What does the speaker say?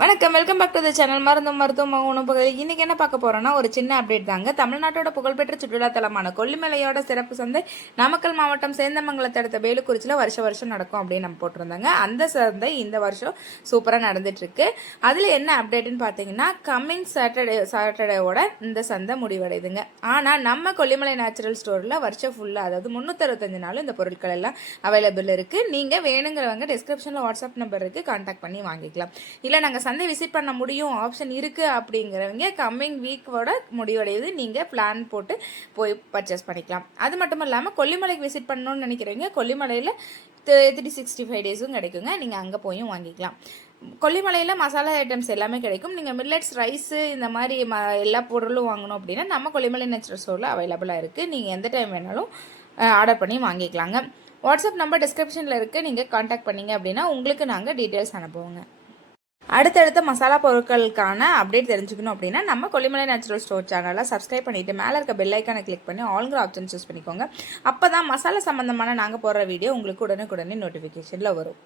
வணக்கம், welcome back to the channel. மருத்துவம் உணவுகள். இன்றைக்கி என்ன பார்க்க போகிறோன்னா, ஒரு சின்ன அப்டேட் தாங்க. தமிழ்நாட்டோட புகழ்பெற்ற சுற்றுலாத்தலமான கொல்லிமலையோட சிறப்பு சந்தை நாமக்கல் மாவட்டம் சேந்தமங்கலத்தை அடுத்த வேலுக்குறிச்சியில் வருஷம் நடக்கும் அப்படின்னு நம்ம போட்டிருந்தாங்க. அந்த சந்தை இந்த வருஷம் சூப்பராக நடந்துட்டுருக்கு. அதில் என்ன அப்டேட்டுன்னு பார்த்தீங்கன்னா, கம்மிங் சாட்டர்டேவோட இந்த சந்தை முடிவடையுதுங்க. ஆனால் நம்ம கொல்லிமலை நேச்சுரல் ஸ்டோரில் வருஷம் ஃபுல்லாக, அதாவது 365 நாளும் இந்த பொருட்கள் எல்லாம் அவைலபிள் இருக்குது. நீங்கள் வேணுங்கிறவங்க டிஸ்கிரிப்ஷனில் வாட்ஸ்அப் நம்பர் இருக்குது, கான்டாக்ட் பண்ணி வாங்கிக்கலாம். இல்லை நாங்கள் சந்தை விசிட் பண்ண முடியும் ஆப்ஷன் இருக்குது அப்படிங்கிறவங்க கம்மிங் வீக்கோட முடிவடையுது, நீங்கள் பிளான் போட்டு போய் பர்ச்சேஸ் பண்ணிக்கலாம். அது மட்டும் இல்லாமல் கொல்லிமலைக்கு விசிட் பண்ணணும்னு நினைக்கிறவங்க கொல்லிமலையில் 365 டேஸும் கிடைக்குங்க. நீங்கள் அங்கே போயும் வாங்கிக்கலாம். கொல்லிமலையில் மசாலா ஐட்டம்ஸ் எல்லாமே கிடைக்கும். நீங்கள் மில்லட்ஸ், ரைஸு, இந்த மாதிரி எல்லா பொருளும் வாங்கணும் அப்படின்னா நம்ம கொல்லிமலை நேச்சுரல் ஸ்டோரில் அவைலபிளாக இருக்குது. நீங்கள் எந்த டைம் வேணாலும் ஆர்டர் பண்ணி வாங்கிக்கலாங்க. வாட்ஸ்அப் நம்பர் டிஸ்கிரிப்ஷனில் இருக்குது, நீங்கள் கான்டாக்ட் பண்ணிங்க அப்படின்னா உங்களுக்கு நாங்கள் டீட்டெயில்ஸ் அனுப்புவோங்க. அடுத்தடுத்த மசாலா பொருட்களுக்கான அப்டேட் தெரிஞ்சுக்கணும் அப்படின்னா நம்ம கொல்லிமலை நேச்சுரல் ஸ்டோர் சேனலை சப்ஸ்கிரைப் பண்ணிவிட்டு மேலே இருக்க பெல் ஐக்கானை கிளிக் பண்ணி ஆல்ங்கிற ஆப்ஷன் சூஸ் பண்ணிக்கோங்க. அப்போ தான் மசாலா சம்மந்தமான நாங்கள் போடுற வீடியோ உங்களுக்கு உடனே நோட்டிஃபிகேஷனில் வரும்.